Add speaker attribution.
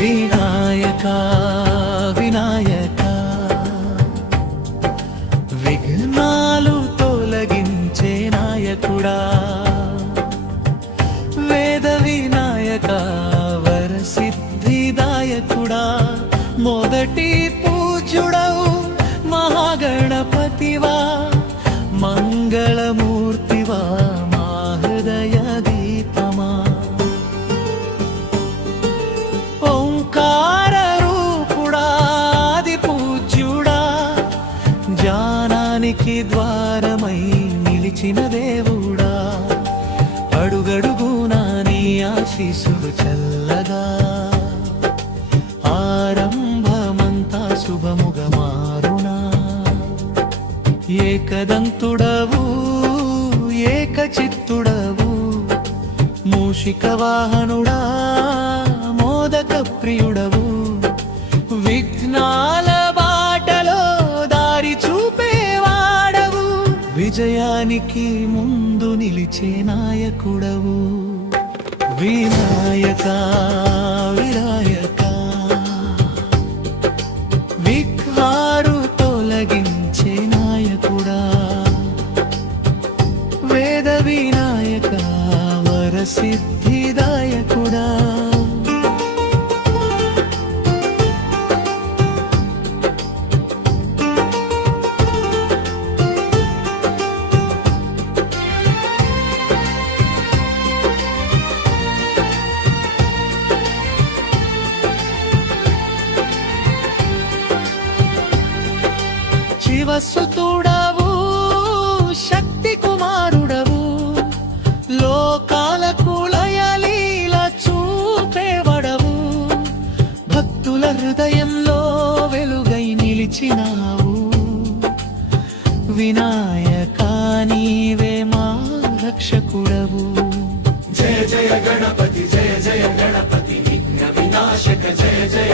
Speaker 1: వినాయక వినాయక విఘ్నాలు తొలగించే నాయకుడా వేద వినాయక వరసిద్ధిదాయకుడా మొదటి పూ ద్వారమై నిలిచిన దేవుడా అడుగడుగు నా నీ ఆశీసులు చల్లగా. ఆరంభమంతా శుభముగా మారునా. ఏకదంతుడవు ఏకచిత్తుడవు మూషిక వాహనుడా మోదక ప్రియుడవు. విజయానికి ముందు నిలిచే నాయకుడవు. వినాయక వినాయక. విఘ్నారు తొలగించే నాయకుడా. వేద వినాయక వరసిద్ధిదాయకుడా. శివసుతుడవు శక్తి కుమారుడవు. లోకాలకు లయలీల చూపేవడవు భక్తుల హృదయంలో వెలుగై నిలిచినావు. వినాయక నీవే మా రక్షకుడవు. జయ జయ గణపతి జయ జయ గణపతి విఘ్న వినాశక జయ జయ